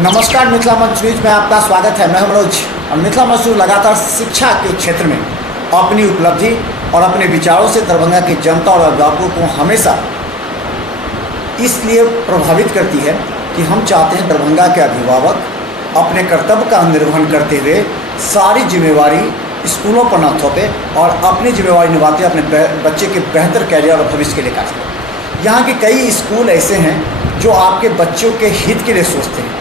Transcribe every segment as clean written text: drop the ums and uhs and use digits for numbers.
नमस्कार, मिथिला मंच न्यूज में आपका स्वागत है। मैं मनोज। और मिथिला मंच लगातार शिक्षा के क्षेत्र में अपनी उपलब्धि और अपने विचारों से दरभंगा की जनता और अभिभावकों को हमेशा इसलिए प्रभावित करती है कि हम चाहते हैं दरभंगा के अभिभावक अपने कर्तव्य का निर्वहन करते हुए सारी जिम्मेवारी स्कूलों पर न थोपे और अपनी जिम्मेवारी निभाते अपने बच्चे के बेहतर कैरियर और भविष्य के लिए कार्य करें। यहाँ के कई स्कूल ऐसे हैं जो आपके बच्चों के हित के लिए सोचते हैं,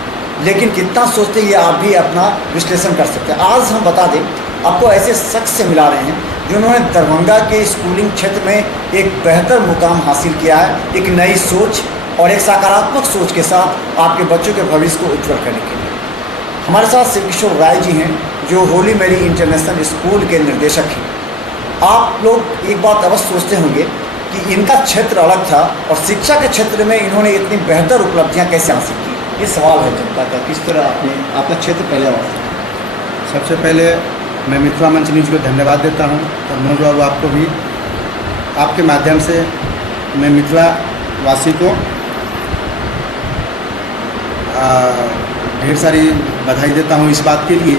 लेकिन कितना सोचते हैं ये आप भी अपना विश्लेषण कर सकते हैं। आज हम बता दें आपको ऐसे शख्स से मिला रहे हैं जिन्होंने दरभंगा के स्कूलिंग क्षेत्र में एक बेहतर मुकाम हासिल किया है, एक नई सोच और एक सकारात्मक सोच के साथ आपके बच्चों के भविष्य को उज्ज्वल करने के लिए। हमारे साथ शिव किशोर राय जी हैं जो होली मेरी इंटरनेशनल स्कूल के निर्देशक हैं। आप लोग एक बात अवश्य सोचते होंगे कि इनका क्षेत्र अलग था और शिक्षा के क्षेत्र में इन्होंने इतनी बेहतर उपलब्धियाँ कैसे हासिल की। ये सवाल है जनता का, किस तरह आपने अपना क्षेत्र पहले आवाज़। सबसे पहले मैं मिथिला मंच न्यूज को धन्यवाद देता हूं और मनोज बाबू आपको भी, आपके माध्यम से मैं मिथिला वासी को ढेर सारी बधाई देता हूं इस बात के लिए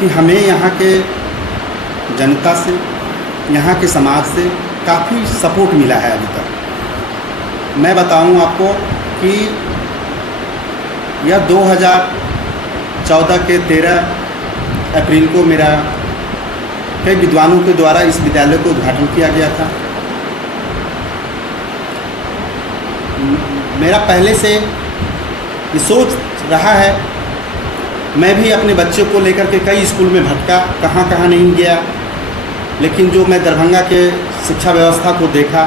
कि हमें यहाँ के जनता से, यहाँ के समाज से काफ़ी सपोर्ट मिला है अभी तक। मैं बताऊं आपको कि यह 2014 के 13 अप्रैल को मेरा कई विद्वानों के द्वारा इस विद्यालय को उद्घाटन किया गया था। मेरा पहले से ये सोच रहा है, मैं भी अपने बच्चे को लेकर के कई स्कूल में भटका, कहाँ कहाँ नहीं गया, लेकिन जो मैं दरभंगा के शिक्षा व्यवस्था को देखा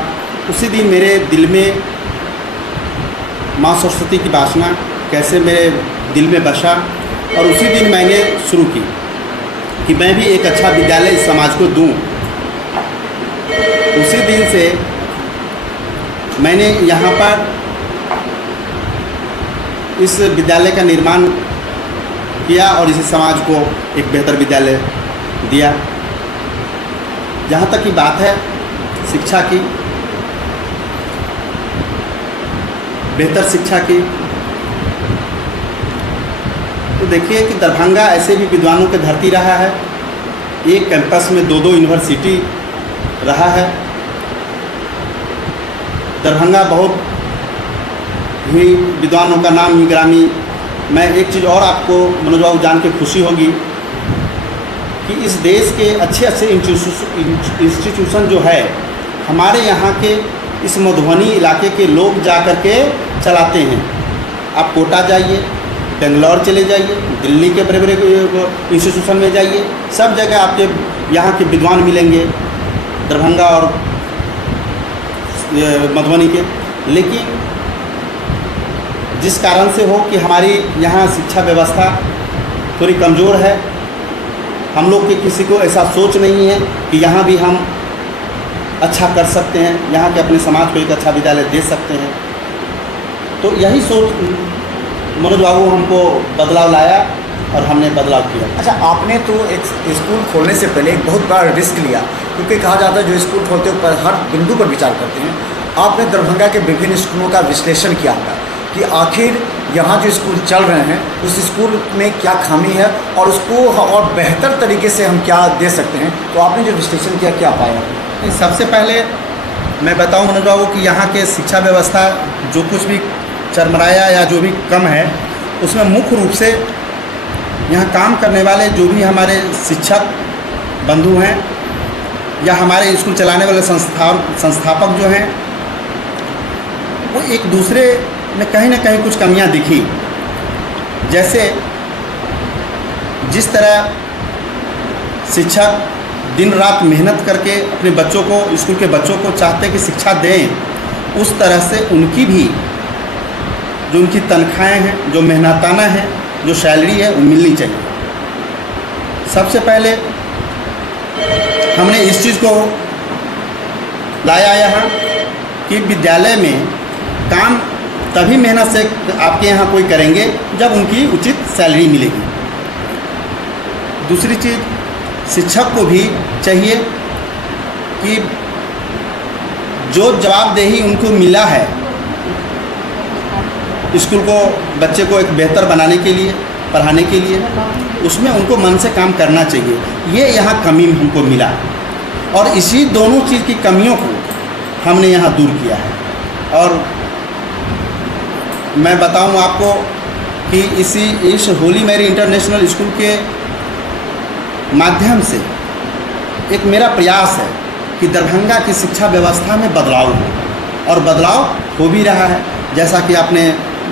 उसी दिन मेरे दिल में माँ सरस्वती की वासना कैसे मेरे दिल में बसा और उसी दिन मैंने शुरू की कि मैं भी एक अच्छा विद्यालय इस समाज को दूं। उसी दिन से मैंने यहाँ पर इस विद्यालय का निर्माण किया और इस समाज को एक बेहतर विद्यालय दिया। जहाँ तक की बात है शिक्षा की, बेहतर शिक्षा की, तो देखिए कि दरभंगा ऐसे भी विद्वानों की धरती रहा है। एक कैंपस में दो यूनिवर्सिटी रहा है। दरभंगा बहुत ही विद्वानों का नाम ही ग्रामी। मैं एक चीज़ और आपको मनोज बाबू जान के खुशी होगी कि इस देश के अच्छे इंस्टीट्यूशन जो है हमारे यहाँ के इस मधुबनी इलाके के लोग जा कर के चलाते हैं। आप कोटा जाइए, बेंगलोर चले जाइए, दिल्ली के बड़े बड़े इंस्टीट्यूशन में जाइए, सब जगह आपके यहाँ के विद्वान मिलेंगे दरभंगा और मधुबनी के। लेकिन जिस कारण से हो कि हमारी यहाँ शिक्षा व्यवस्था थोड़ी कमज़ोर है, हम लोग के किसी को ऐसा सोच नहीं है कि यहाँ भी हम अच्छा कर सकते हैं, यहाँ के अपने समाज को एक अच्छा विद्यालय दे सकते हैं। तो यही सोच मनोज बाबू हमको बदलाव लाया और हमने बदलाव किया। अच्छा, आपने तो एक स्कूल खोलने से पहले एक बहुत बड़ा रिस्क लिया, क्योंकि कहा जाता है जो स्कूल खोलते हैं पर हर बिंदु पर विचार करते हैं। आपने दरभंगा के विभिन्न स्कूलों का विश्लेषण किया होगा कि आखिर यहाँ जो स्कूल चल रहे हैं उस स्कूल में क्या खामी है और उसको और बेहतर तरीके से हम क्या दे सकते हैं। तो आपने जो विश्लेषण किया, क्या पाया? सबसे पहले मैं बताऊँ मनोज बाबू कि यहाँ के शिक्षा व्यवस्था जो कुछ भी चरमराया या जो भी कम है, उसमें मुख्य रूप से यहाँ काम करने वाले जो भी हमारे शिक्षक बंधु हैं या हमारे स्कूल चलाने वाले संस्थापक जो हैं, वो एक दूसरे में कहीं ना कहीं कुछ कमियां दिखी। जैसे जिस तरह शिक्षक दिन रात मेहनत करके अपने बच्चों को, स्कूल के बच्चों को चाहते कि शिक्षा दें, उस तरह से उनकी भी जो उनकी तनख्वाहें हैं, जो मेहनताना है, जो सैलरी है, वो मिलनी चाहिए। सबसे पहले हमने इस चीज़ को लाया यहाँ कि विद्यालय में काम तभी मेहनत से आपके यहाँ कोई करेंगे जब उनकी उचित सैलरी मिलेगी। दूसरी चीज़, शिक्षक को भी चाहिए कि जो जवाबदेही उनको मिला है स्कूल को बच्चे को एक बेहतर बनाने के लिए, पढ़ाने के लिए, उसमें उनको मन से काम करना चाहिए। ये यहाँ कमी हमको मिला और इसी दोनों चीज़ की कमियों को हमने यहाँ दूर किया है। और मैं बताऊँ आपको कि इस होली मैरी इंटरनेशनल स्कूल के माध्यम से एक मेरा प्रयास है कि दरभंगा की शिक्षा व्यवस्था में बदलाव हो, और बदलाव हो भी रहा है। जैसा कि आपने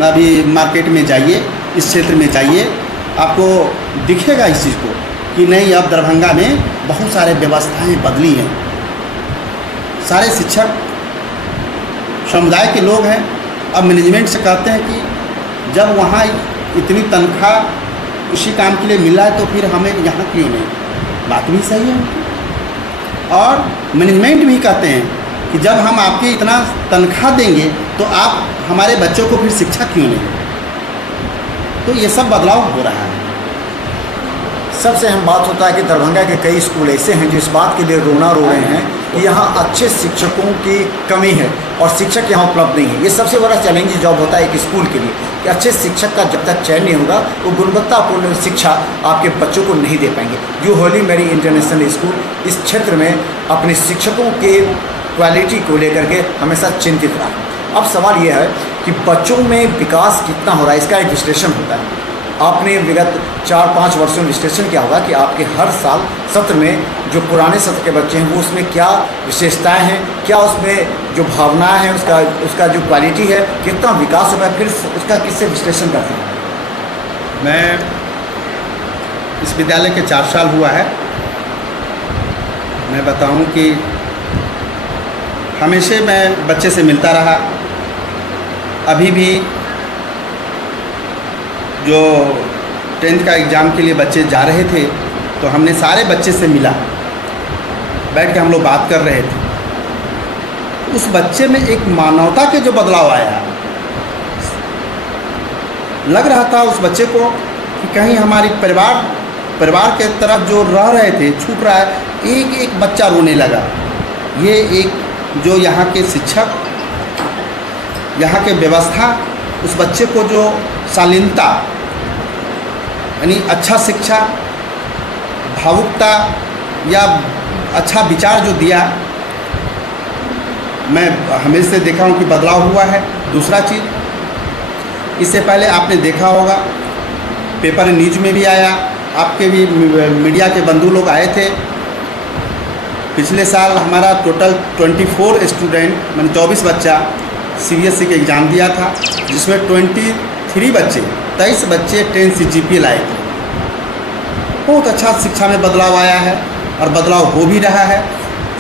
अभी मार्केट में जाइए, इस क्षेत्र में जाइए, आपको दिखेगा इस चीज़ को कि नहीं, अब दरभंगा में बहुत सारे व्यवस्थाएं बदली हैं। सारे शिक्षक समुदाय के लोग हैं। अब मैनेजमेंट से कहते हैं कि जब वहाँ इतनी तनख्वाह उसी काम के लिए मिल रहा है तो फिर हमें यहाँ क्यों नहीं। बात भी सही है उनकी। और मैनेजमेंट भी कहते हैं कि जब हम आपके इतना तनख्वाह देंगे तो आप हमारे बच्चों को फिर शिक्षा क्यों नहीं। तो ये सब बदलाव हो रहा है। सबसे अहम बात होता है कि दरभंगा के कई स्कूल ऐसे हैं जो इस बात के लिए रोना रो रहे हैं कि यहाँ अच्छे शिक्षकों की कमी है और शिक्षक यहाँ उपलब्ध नहीं है। ये सबसे बड़ा चैलेंज जॉब होता है एक स्कूल के लिए कि अच्छे शिक्षक का जब तक चयन नहीं होगा वो गुणवत्तापूर्ण शिक्षा आपके बच्चों को नहीं दे पाएंगे। जो होली मैरी इंटरनेशनल स्कूल इस क्षेत्र में अपने शिक्षकों के क्वालिटी को लेकर के हमेशा चिंतित रहा। अब सवाल ये है कि बच्चों में विकास कितना हो रहा है, इसका एक विश्लेषण होता है। आपने विगत 4-5 वर्षों में विश्लेषण किया होगा कि आपके हर साल सत्र में जो पुराने सत्र के बच्चे हैं वो उसमें क्या विशेषताएं हैं, क्या उसमें जो भावनाएं हैं, उसका जो क्वालिटी है, कितना विकास हुआ है, फिर उसका किससे विश्लेषण करते हैं। मैं इस विद्यालय के 4 साल हुआ है। मैं बताऊं कि हमेशा मैं बच्चे से मिलता रहा। अभी भी जो 10th का एग्ज़ाम के लिए बच्चे जा रहे थे तो हमने सारे बच्चे से मिला, बैठ के हम लोग बात कर रहे थे। उस बच्चे में एक मानवता के जो बदलाव आया, लग रहा था उस बच्चे को कि कहीं हमारी परिवार के तरफ जो रह रहे थे छूट रहा है। एक एक बच्चा रोने लगा। ये एक जो यहाँ के शिक्षक, यहाँ के व्यवस्था उस बच्चे को जो शालीनता यानी अच्छा शिक्षा, भावुकता या अच्छा विचार जो दिया, मैं हमेशा देखा हूँ कि बदलाव हुआ है। दूसरा चीज़, इससे पहले आपने देखा होगा पेपर न्यूज में भी आया, आपके भी मीडिया के बंधु लोग आए थे। पिछले साल हमारा टोटल 24 स्टूडेंट मैंने 24 बच्चा CBSE के एग्ज़ाम दिया था, जिसमें 23 बच्चे 10 CGPA लाए थे। बहुत अच्छा शिक्षा में बदलाव आया है और बदलाव हो भी रहा है।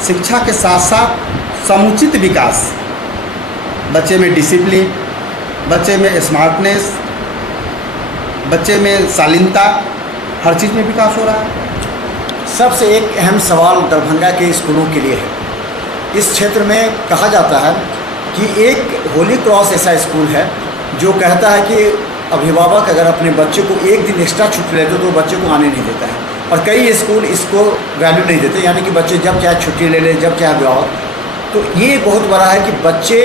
शिक्षा के साथ साथ समुचित विकास, बच्चे में डिसिप्लिन, बच्चे में स्मार्टनेस, बच्चे में शालीनता, हर चीज़ में विकास हो रहा है। सबसे एक अहम सवाल दरभंगा के स्कूलों के लिए है। इस क्षेत्र में कहा जाता है कि एक होली क्रॉस ऐसा स्कूल है जो कहता है कि अभिभावक अगर अपने बच्चे को एक दिन एक्स्ट्रा छुट्टी लेते तो बच्चे को आने नहीं देता है, और कई स्कूल इसको वैल्यू नहीं देते, यानी कि बच्चे जब चाहे छुट्टी ले ले, जब चाहे अभिभावक। तो ये बहुत बड़ा है कि बच्चे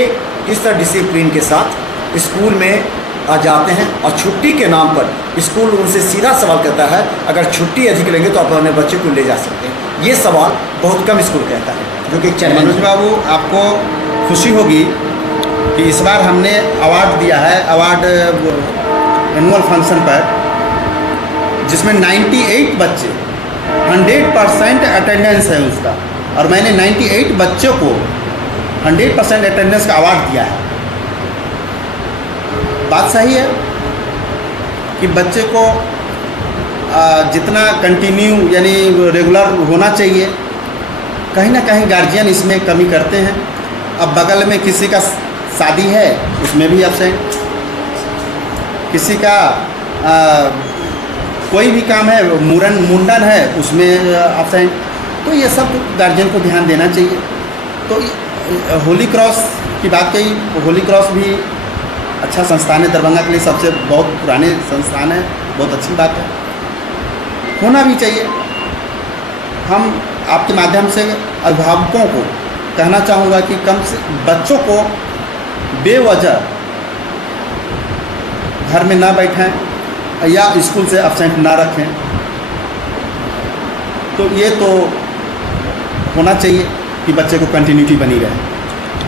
किस तरह डिसिप्लिन के साथ स्कूल में आ जाते हैं और छुट्टी के नाम पर स्कूल उनसे सीधा सवाल करता है अगर छुट्टी अधिक लेंगे तो आप अपने बच्चे को ले जा सकते हैं। ये सवाल बहुत कम स्कूल कहता है, जो कि एक चैलेंज। मनोज बाबू, आपको खुशी होगी कि इस बार हमने अवार्ड दिया है, अवार्ड एनुअल फंक्शन पर, जिसमें 98 बच्चे 100% अटेंडेंस है उसका, और मैंने 98 बच्चों को 100% अटेंडेंस का अवार्ड दिया है। बात सही है कि बच्चे को जितना कंटिन्यू यानी रेगुलर होना चाहिए, कहीं ना कहीं गार्जियन इसमें कमी करते हैं। अब बगल में किसी का शादी है उसमें भी एब्सेंट, किसी का कोई भी काम है, मुंडन है उसमें एब्सेंट। तो ये सब गार्जियन को ध्यान देना चाहिए। तो होली क्रॉस की बात कही, होली क्रॉस भी अच्छा संस्थान है दरभंगा के लिए, सबसे बहुत पुराने संस्थान है, बहुत अच्छी बात है, होना भी चाहिए। हम आपके माध्यम से अभिभावकों को कहना चाहूँगा कि कम से बच्चों को बेवजह घर में ना बैठें या स्कूल से एब्सेंट ना रखें। तो ये तो होना चाहिए कि बच्चे को कंटिन्यूटी बनी रहे।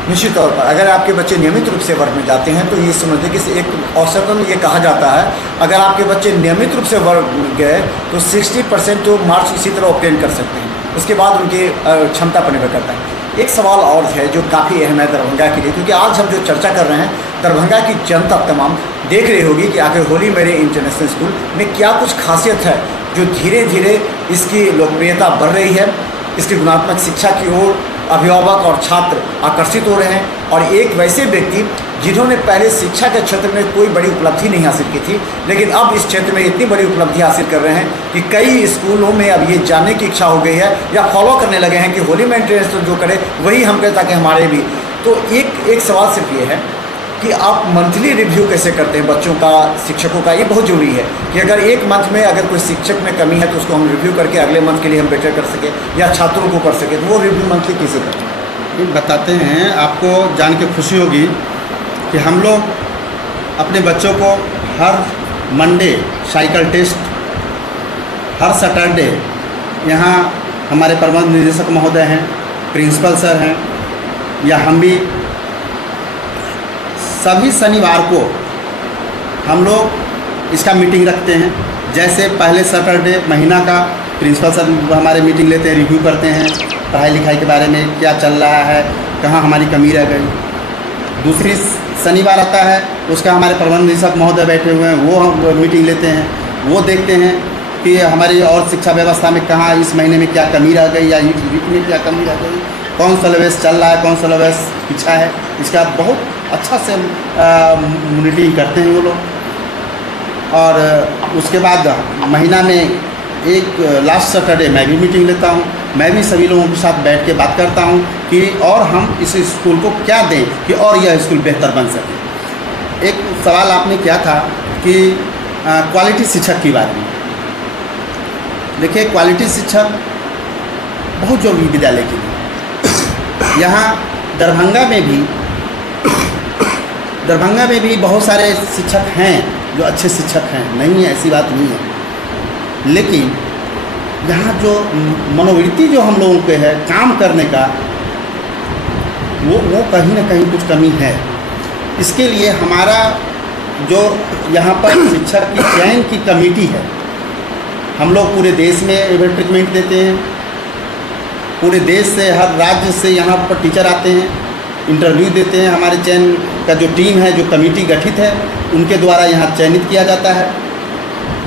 निश्चित तौर पर अगर आपके बच्चे नियमित रूप से वर्ग में जाते हैं तो ये समझते कि एक औसतन ये कहा जाता है, अगर आपके बच्चे नियमित रूप से वर्ग गए तो 60% तो मार्क्स इसी तरह ऑब्टेन कर सकते हैं। उसके बाद उनकी क्षमता पर निर्भर करता है। एक सवाल और है जो काफ़ी अहम है दरभंगा के लिए, क्योंकि आज हम जो चर्चा कर रहे हैं दरभंगा की जनता तमाम देख रही होगी कि आखिर होली मेरे इंटरनेशनल स्कूल में क्या कुछ खासियत है जो धीरे धीरे इसकी लोकप्रियता बढ़ रही है, इसकी गुणात्मक शिक्षा की ओर अभिभावक और छात्र आकर्षित हो रहे हैं। और एक वैसे व्यक्ति जिन्होंने पहले शिक्षा के क्षेत्र में कोई बड़ी उपलब्धि नहीं हासिल की थी, लेकिन अब इस क्षेत्र में इतनी बड़ी उपलब्धि हासिल कर रहे हैं कि कई स्कूलों में अब ये जानने की इच्छा हो गई है या फॉलो करने लगे हैं कि होली में इंटरनेशनल जो करे वही हम करें ताकि हमारे भी। तो एक सवाल सिर्फ ये है कि आप मंथली रिव्यू कैसे करते हैं बच्चों का, शिक्षकों का? ये बहुत ज़रूरी है कि अगर एक मंथ में अगर कोई शिक्षक में कमी है तो उसको हम रिव्यू करके अगले मंथ के लिए हम बेटर कर सकें या छात्रों को कर सकें, तो वो रिव्यू मंथली कैसे करते हैं? ये बताते हैं। आपको जान के खुशी होगी कि हम लोग अपने बच्चों को हर मंडे साइकिल टेस्ट, हर सैटरडे यहाँ हमारे प्रबंध निदेशक महोदय हैं, प्रिंसिपल सर हैं या हम भी, सभी शनिवार को हम लोग इसका मीटिंग रखते हैं। जैसे पहले सैटरडे महीना का प्रिंसिपल सर हमारे मीटिंग लेते हैं, रिव्यू करते हैं पढ़ाई लिखाई के बारे में, क्या चल रहा है, कहाँ हमारी कमी रह गई। दूसरी शनिवार आता है उसका हमारे प्रबंध निदेशक महोदय बैठे हुए हैं, वो हम मीटिंग लेते हैं, वो देखते हैं कि हमारी और शिक्षा व्यवस्था में कहाँ इस महीने में क्या कमी रह गई या इस वीक में क्या कमी रह गई, कौन सा सिलेबस चल रहा है, कौन सा सिलेबस पीछा है, इसका बहुत अच्छा से मॉनिटरिंग करते हैं वो लोग। और उसके बाद महीना में एक लास्ट सैटरडे मैं भी मीटिंग लेता हूँ, मैं भी सभी लोगों के साथ बैठ के बात करता हूँ कि और हम इस स्कूल को क्या दें कि और यह स्कूल बेहतर बन सके। एक सवाल आपने किया था कि क्वालिटी शिक्षक के बारे में। देखिए, क्वालिटी शिक्षक बहुत जरूरी विद्यालय के लिए। यहाँ दरभंगा में भी बहुत सारे शिक्षक हैं जो अच्छे शिक्षक हैं, नहीं है ऐसी बात नहीं है, लेकिन यहाँ जो मनोवृत्ति जो हम लोगों के है काम करने का, वो कहीं ना कहीं कुछ कमी है। इसके लिए हमारा जो यहाँ पर शिक्षक की चयन की कमेटी है, हम लोग पूरे देश में ट्रीटमेंट देते हैं, पूरे देश से हर राज्य से यहाँ पर टीचर आते हैं, इंटरव्यू देते हैं। हमारे चयन का जो टीम है, जो कमेटी गठित है, उनके द्वारा यहाँ चयनित किया जाता है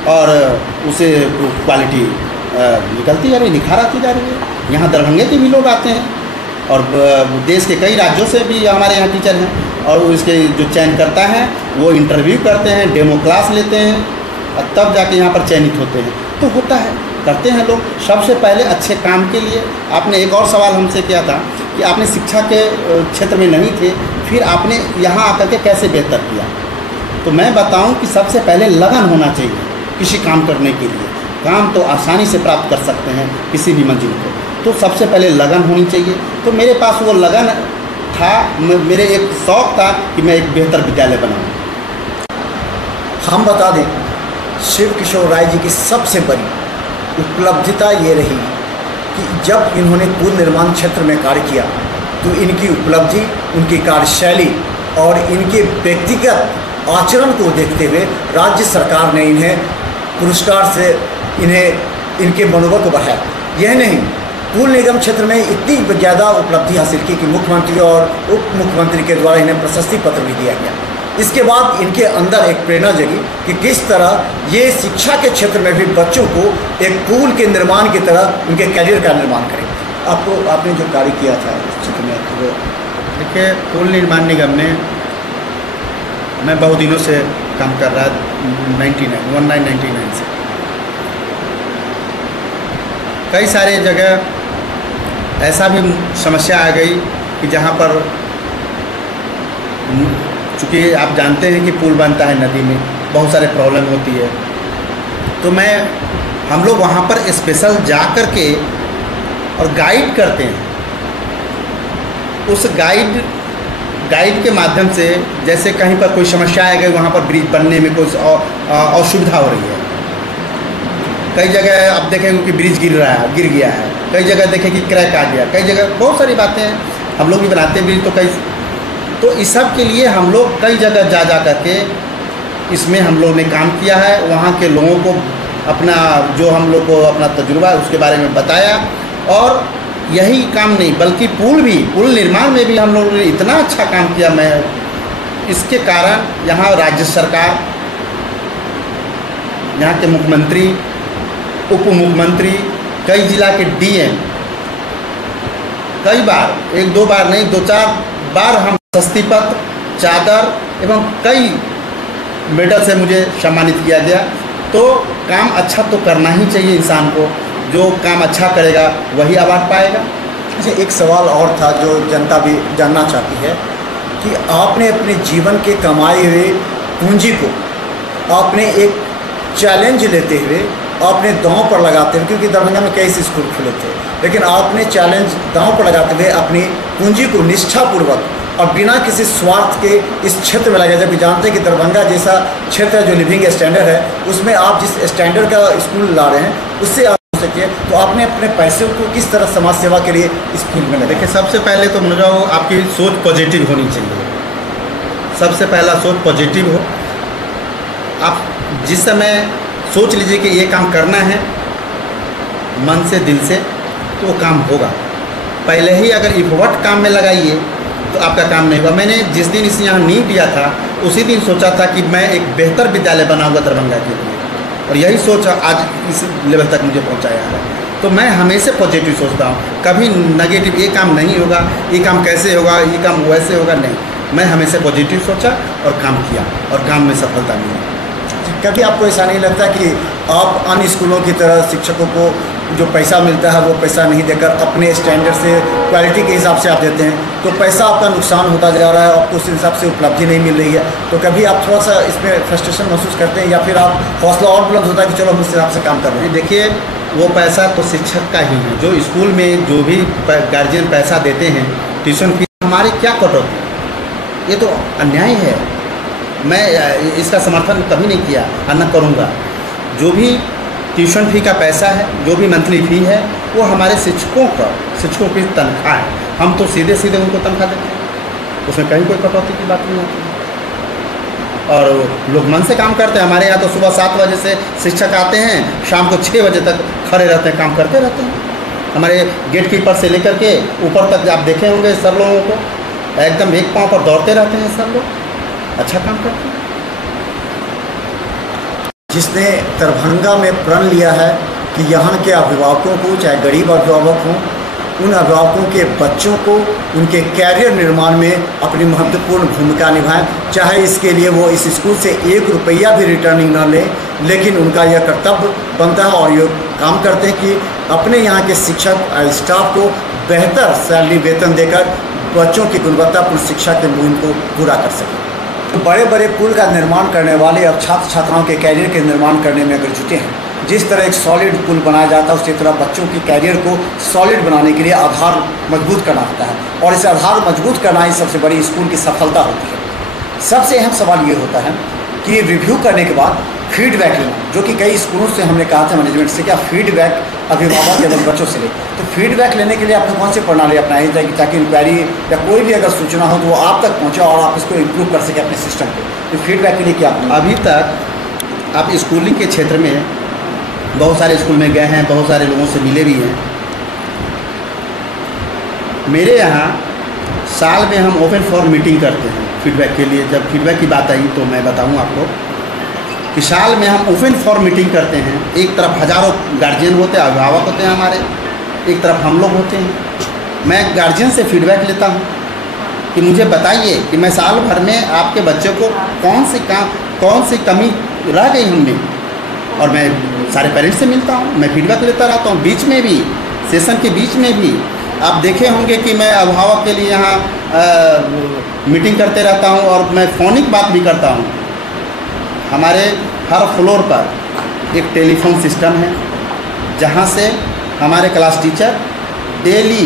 और उसे क्वालिटी निकलती जा रही, निखार आती जा रही है। यहाँ दरभंगे के भी लोग आते हैं और देश के कई राज्यों से भी हमारे यहाँ टीचर हैं और उसके जो चयन करता है वो इंटरव्यू करते हैं, डेमो क्लास लेते हैं और तब जाके यहाँ पर चयनित होते हैं। तो होता है, करते हैं लोग। सबसे पहले अच्छे काम के लिए आपने एक और सवाल हमसे किया था कि आपने शिक्षा के क्षेत्र में नहीं थे, फिर आपने यहाँ आकर के कैसे बेहतर किया। तो मैं बताऊं कि सबसे पहले लगन होना चाहिए किसी काम करने के लिए। काम तो आसानी से प्राप्त कर सकते हैं किसी भी मंजिल को, तो सबसे पहले लगन होनी चाहिए। तो मेरे पास वो लगन था, मेरे एक शौक़ था कि मैं एक बेहतर विद्यालय बनाऊँ। हम बता दें, शिव किशोर राय जी की सबसे बड़ी उपलब्धिता ये रही कि जब इन्होंने पुल निर्माण क्षेत्र में कार्य किया तो इनकी उपलब्धि, उनकी कार्यशैली और इनके व्यक्तिगत आचरण को देखते हुए राज्य सरकार ने इन्हें पुरस्कार से इनके मनोबल को बढ़ाया। यह नहीं, पुल निगम क्षेत्र में इतनी ज़्यादा उपलब्धि हासिल की कि मुख्यमंत्री और उप मुख्यमंत्री के द्वारा इन्हें प्रशस्ति पत्र भी दिया गया। इसके बाद इनके अंदर एक प्रेरणा जगी कि किस तरह ये शिक्षा के क्षेत्र में भी बच्चों को एक पुल के निर्माण की तरह उनके कैरियर का निर्माण करें। आपने जो कार्य किया था इस क्षेत्र में, वो देखिए, पुल निर्माण निगम में मैं बहुत दिनों से काम कर रहा 1999 से। कई सारे जगह ऐसा भी समस्या आ गई कि जहाँ पर, चूँकि आप जानते हैं कि पुल बनता है नदी में, बहुत सारे प्रॉब्लम होती है, तो हम लोग वहाँ पर स्पेशल जा कर के और गाइड करते हैं। उस गाइड गाइड के माध्यम से, जैसे कहीं पर कोई समस्या आ गई, वहाँ पर ब्रिज बनने में कुछ असुविधा हो रही है। कई जगह आप देखेंगे कि ब्रिज गिर गया है, कई जगह देखें कि क्रैक आ गया, कई जगह बहुत सारी बातें हैं। हम लोग भी बनाते हैं ब्रिज, तो इस सब के लिए हम लोग कई जगह जा करके इसमें हम लोग ने काम किया है। वहाँ के लोगों को अपना जो हम लोग को अपना तजुर्बा है उसके बारे में बताया। और यही काम नहीं बल्कि पुल निर्माण में भी हम लोगों ने इतना अच्छा काम किया। मैं इसके कारण यहाँ राज्य सरकार, यहाँ के मुख्यमंत्री, उप मुख्यमंत्री, कई जिला के डीएम, कई बार, एक दो बार नहीं 2-4 बार हम सस्ती पत्र, चादर एवं कई मेडल से मुझे सम्मानित किया गया। तो काम अच्छा तो करना ही चाहिए इंसान को, जो काम अच्छा करेगा वही अवार्ड पाएगा। अच्छा, एक सवाल और था जो जनता भी जानना चाहती है कि आपने अपने जीवन के कमाए हुए पूंजी को आपने एक चैलेंज लेते हुए आपने दांव पर लगाते हुए, क्योंकि दरभंगा में कई स्कूल खुले थे, लेकिन आपने चैलेंज दांव पर लगाते हुए अपनी पूंजी को निष्ठापूर्वक और बिना किसी स्वार्थ के इस क्षेत्र में लगा। जब जानते हैं कि दरभंगा जैसा क्षेत्र है जो लिविंग स्टैंडर्ड है, उसमें आप जिस स्टैंडर्ड का स्कूल ला रहे हैं उससे आप हो सके, तो आपने अपने पैसे को किस तरह समाज सेवा के लिए इस फील्ड में लगा? देखिए, सबसे पहले तो मुझे आपकी सोच पॉजिटिव होनी चाहिए। सबसे पहला सोच पॉजिटिव हो। आप जिस समय सोच लीजिए कि ये काम करना है मन से, दिल से, तो वो काम होगा। पहले ही अगर इफर्ट काम में लगाइए तो आपका काम नहीं होगा। मैंने जिस दिन इस यहाँ नींव दिया था उसी दिन सोचा था कि मैं एक बेहतर विद्यालय बनाऊंगा दरभंगा के लिए, और यही सोच आज इस लेवल तक मुझे पहुँचाया है। तो मैं हमेशा पॉजिटिव सोचता हूँ, कभी नेगेटिव ये काम नहीं होगा, ये काम कैसे होगा, ये काम वैसे होगा, नहीं। मैं हमेशा पॉजिटिव सोचा और काम किया, और काम में सफलता मिली। कभी आपको ऐसा नहीं लगता कि आप अन्य स्कूलों की तरह शिक्षकों को जो पैसा मिलता है वो पैसा नहीं देकर अपने स्टैंडर्ड से, क्वालिटी के हिसाब से आप देते हैं, तो पैसा आपका नुकसान होता जा रहा है, आपको उस हिसाब से उपलब्धि नहीं मिल रही है, तो कभी आप थोड़ा सा इसमें फ्रस्ट्रेशन महसूस करते हैं, या फिर आप हौसला और बुलंद होता है कि चलो हम इस हिसाब से काम कर रहे हैं? देखिए, वो पैसा तो शिक्षक का ही है। जो स्कूल में जो भी गार्जियन पैसा देते हैं, ट्यूशन फीस, हमारी क्या कटौती, ये तो अन्याय है। मैं इसका समर्थन कभी नहीं किया और न करूँगा। जो भी ट्यूशन फी का पैसा है, जो भी मंथली फ़ी है, वो हमारे शिक्षकों की तनख्वाह है। हम तो सीधे सीधे उनको तनख्वाह देते हैं, उसमें कहीं कोई कटौती की बात नहीं होती। और लोग मन से काम करते हैं। हमारे यहाँ तो सुबह 7 बजे से शिक्षक आते हैं, शाम को 6 बजे तक खड़े रहते हैं, काम करते रहते हैं। हमारे गेट कीपर से लेकर के ऊपर तक आप देखे होंगे सर लोगों को, एकदम एक पाँव पर दौड़ते रहते हैं सर लोग, अच्छा काम करते हैं। जिसने दरभंगा में प्रण लिया है कि यहाँ के अभिभावकों को, चाहे गरीब अभिभावक हों, उन अभिभावकों के बच्चों को उनके कैरियर निर्माण में अपनी महत्वपूर्ण भूमिका निभाएं, चाहे इसके लिए वो इस स्कूल से 1 रुपया भी रिटर्निंग न लें, लेकिन उनका यह कर्तव्य बनता है और ये काम करते हैं कि अपने यहाँ के शिक्षक स्टाफ को बेहतर सैलरी वेतन देकर बच्चों की गुणवत्तापूर्ण शिक्षा के मुहिम को पूरा कर सकें। बड़े बड़े पुल का निर्माण करने वाले अब छात्र छात्राओं के कैरियर के निर्माण करने में अगर जुटे हैं, जिस तरह एक सॉलिड पुल बनाया जाता है उसी तरह बच्चों की कैरियर को सॉलिड बनाने के लिए आधार मजबूत करना होता है, और इसे आधार मजबूत करना ही सबसे बड़ी स्कूल की सफलता होती है। सबसे अहम सवाल ये होता है कि रिव्यू करने के बाद फीडबैक लेना, जो कि कई स्कूलों से हमने कहा था मैनेजमेंट से, क्या फीडबैक अभिभावक एवं बच्चों से ले, तो फीडबैक लेने के लिए आपने कौन सी प्रणाली अपनाई ताकि इंक्वायरी या कोई भी अगर सूचना हो तो वो आप तक पहुँचे और आप इसको इम्प्रूव कर सकें अपने सिस्टम को? तो फीडबैक के लिए क्या आपने? अभी तक आप स्कूलिंग के क्षेत्र में बहुत सारे स्कूल में गए हैं, बहुत सारे लोगों से मिले भी हैं। मेरे यहाँ साल में हम ओपन फॉर मीटिंग करते हैं फीडबैक के लिए। जब फीडबैक की बात आई तो मैं बताऊँ आपको कि साल में हम ओपन फॉर मीटिंग करते हैं। एक तरफ हज़ारों गार्जियन होते हैं, अभिभावक होते हैं हमारे, एक तरफ हम लोग होते हैं। मैं गार्जियन से फीडबैक लेता हूँ कि मुझे बताइए कि मैं साल भर में आपके बच्चे को कौन सी कमी रह गई उनमें, और मैं सारे पेरेंट्स से मिलता हूँ, मैं फीडबैक लेता रहता हूँ। बीच में भी, सेशन के बीच में भी आप देखे होंगे कि मैं अभिभावक के लिए यहाँ मीटिंग करते रहता हूँ, और मैं फ़ोनिक बात भी करता हूँ। हमारे हर फ्लोर पर एक टेलीफोन सिस्टम है, जहाँ से हमारे क्लास टीचर डेली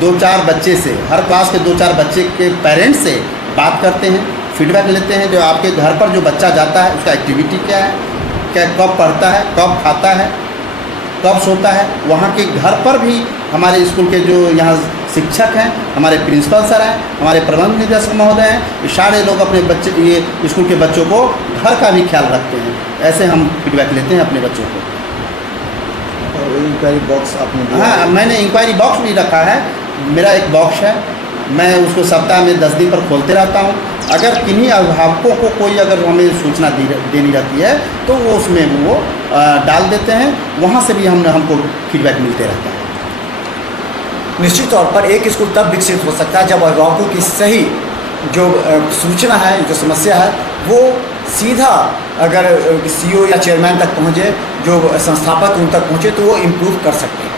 2-4 बच्चे से, हर क्लास के 2-4 बच्चे के पेरेंट्स से बात करते हैं, फीडबैक लेते हैं। जो आपके घर पर जो बच्चा जाता है उसका एक्टिविटी क्या है, क्या कब पढ़ता है, कब खाता है, कब सोता है। वहाँ के घर पर भी हमारे स्कूल के जो यहाँ शिक्षक हैं, हमारे प्रिंसिपल सर हैं, हमारे प्रबंध निदेशक महोदय हैं, ये सारे लोग अपने बच्चे, ये स्कूल के बच्चों को घर का भी ख्याल रखते हैं। ऐसे हम फीडबैक लेते हैं अपने बच्चों को। और इंक्वायरी बॉक्स आपने दिया? हाँ, मैंने इंक्वायरी बॉक्स भी रखा है। मेरा एक बॉक्स है, मैं उसको सप्ताह में 10 दिन पर खोलते रहता हूँ। अगर किन्हीं अभिभावकों को कोई अगर हमें सूचना देनी रहती है तो वो उसमें वो डाल देते हैं, वहाँ से भी हमको फीडबैक मिलते रहता है। निश्चित तौर पर एक स्कूल तब विकसित हो सकता है जब अभिभावकों की सही जो सूचना है, जो समस्या है, वो सीधा अगर CEO या चेयरमैन तक पहुँचे, जो संस्थापक उन तक पहुँचे, तो वो इम्प्रूव कर सकते हैं।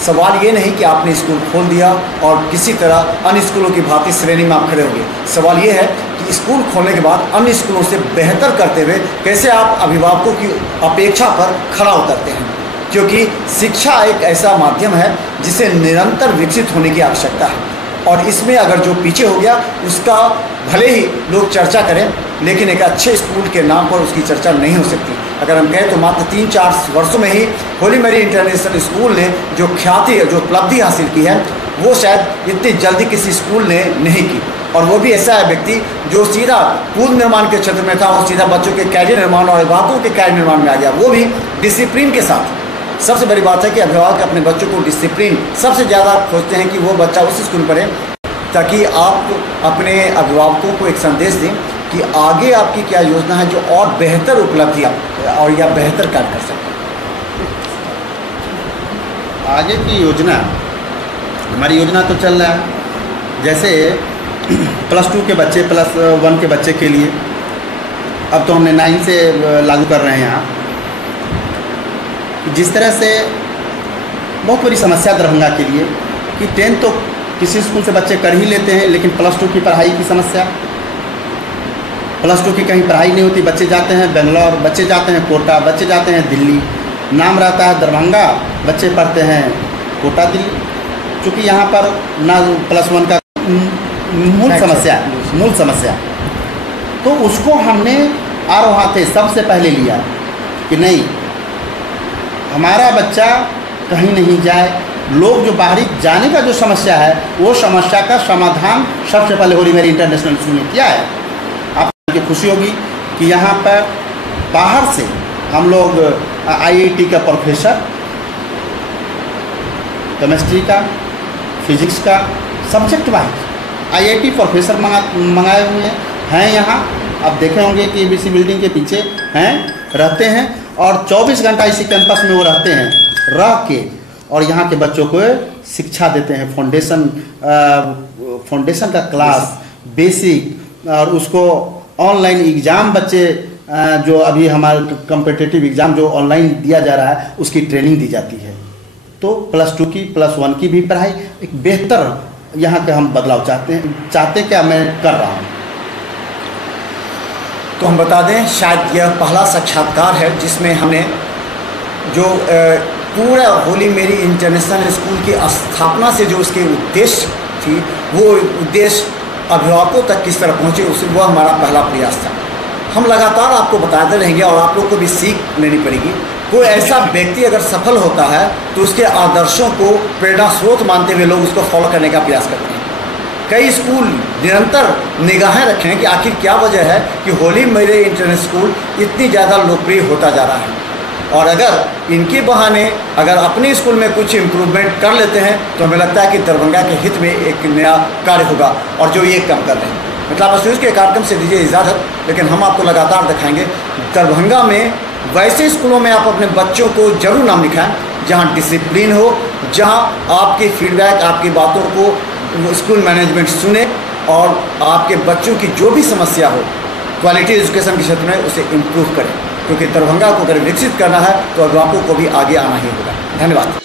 सवाल ये नहीं कि आपने स्कूल खोल दिया और किसी तरह अन्य स्कूलों की भांति श्रेणी में आप खड़े हो गए। सवाल ये है कि स्कूल खोलने के बाद अन्य स्कूलों से बेहतर करते हुए कैसे आप अभिभावकों की अपेक्षा पर खरा उतरते हैं, क्योंकि शिक्षा एक ऐसा माध्यम है जिसे निरंतर विकसित होने की आवश्यकता है। और इसमें अगर जो पीछे हो गया उसका भले ही लोग चर्चा करें, लेकिन एक अच्छे स्कूल के नाम पर उसकी चर्चा नहीं हो सकती। अगर हम कहें तो मात्र 3-4 वर्षों में ही होली मैरी इंटरनेशनल स्कूल ने जो ख्याति, जो उपलब्धि हासिल की है, वो शायद इतनी जल्दी किसी स्कूल ने नहीं की। और वो भी ऐसा है व्यक्ति जो सीधा पूर्व निर्माण के क्षेत्र में था और सीधा बच्चों के कैरियर निर्माण और अभिभावकों के कैरियर निर्माण में आ गया, वो भी डिसिप्लिन के साथ। सबसे बड़ी बात है कि अभिभावक अपने बच्चों को डिसिप्लिन सबसे ज़्यादा खोजते हैं कि वो बच्चा उस स्कूल में पढ़े, ताकि आप अपने अभिभावकों को एक संदेश दें कि आगे आपकी क्या योजना है जो और बेहतर उपलब्धि और या बेहतर कार्य कर सकते हैं। आगे की योजना, हमारी योजना तो चल रहा है, जैसे +2 के बच्चे, +1 के बच्चे के लिए अब तो हमने 9 से लागू कर रहे हैं यहाँ। जिस तरह से बहुत बड़ी समस्या दरभंगा के लिए कि 10th तो किसी स्कूल से बच्चे कर ही लेते हैं, लेकिन +2 की पढ़ाई की समस्या, +2 की कहीं पढ़ाई नहीं होती। बच्चे जाते हैं बेंगलोर, बच्चे जाते हैं कोटा, बच्चे जाते हैं दिल्ली, नाम रहता है दरभंगा, बच्चे पढ़ते हैं कोटा दिल्ली। चूँकि यहाँ पर ना +1 का मूल समस्या, तो उसको हमने आरोहाते सबसे पहले लिया कि नहीं, हमारा बच्चा कहीं नहीं जाए। लोग जो बाहरी जाने का जो समस्या है, वो समस्या का समाधान सबसे पहले होली मैरी इंटरनेशनल स्कूल ने किया है। आपको खुशी होगी कि यहाँ पर बाहर से हम लोग IIT का प्रोफेसर, केमिस्ट्री का, फिजिक्स का, सब्जेक्ट वाइज IIT प्रोफेसर मंगाए हुए हैं यहाँ। आप देखे होंगे कि ABC बिल्डिंग के पीछे हैं, रहते हैं और 24 घंटा इसी कैंपस में वो रहते हैं, रह के और यहाँ के बच्चों को शिक्षा देते हैं। फाउंडेशन का क्लास, बेसिक, और उसको ऑनलाइन एग्ज़ाम, बच्चे जो अभी हमारे कॉम्पिटिटिव एग्ज़ाम जो ऑनलाइन दिया जा रहा है, उसकी ट्रेनिंग दी जाती है। तो +2 की, +1 की भी पढ़ाई एक बेहतर यहाँ के हम बदलाव चाहते क्या मैं कर रहा हूँ। तो हम बता दें, शायद यह पहला साक्षात्कार है जिसमें हमने जो पूरा होली मैरी इंटरनेशनल स्कूल की स्थापना से जो उसके उद्देश्य थी, वो उद्देश्य अभिभावकों तक किस तरह पहुँचे, वह हमारा पहला प्रयास था। हम लगातार आपको बताते रहेंगे और आप लोग को भी सीख लेनी पड़ेगी। कोई ऐसा व्यक्ति अगर सफल होता है तो उसके आदर्शों को प्रेरणा स्रोत मानते हुए लोग उसको फॉलो करने का प्रयास करते हैं। कई स्कूल निरंतर निगाहें रखें कि आखिर क्या वजह है कि होली मैरी इंटरनेशनल स्कूल इतनी ज़्यादा लोकप्रिय होता जा रहा है। और अगर इनके बहाने अगर अपने स्कूल में कुछ इम्प्रूवमेंट कर लेते हैं तो हमें लगता है कि दरभंगा के हित में एक नया कार्य होगा, और जो ये काम कर रहे हैं। मतलब न्यूज़ के कार्यक्रम से दीजिए इजाज़त, लेकिन हम आपको लगातार दिखाएंगे दरभंगा में वैसे स्कूलों में आप अपने बच्चों को जरूर नाम लिखाएं जहाँ डिसिप्लिन हो, जहाँ आपके फीडबैक, आपकी बातों को स्कूल मैनेजमेंट सुने और आपके बच्चों की जो भी समस्या हो क्वालिटी एजुकेशन के क्षेत्र में उसे इम्प्रूव करें, क्योंकि दरभंगा को अगर विकसित करना है तो अभिभावकों को भी आगे आना ही होगा। धन्यवाद।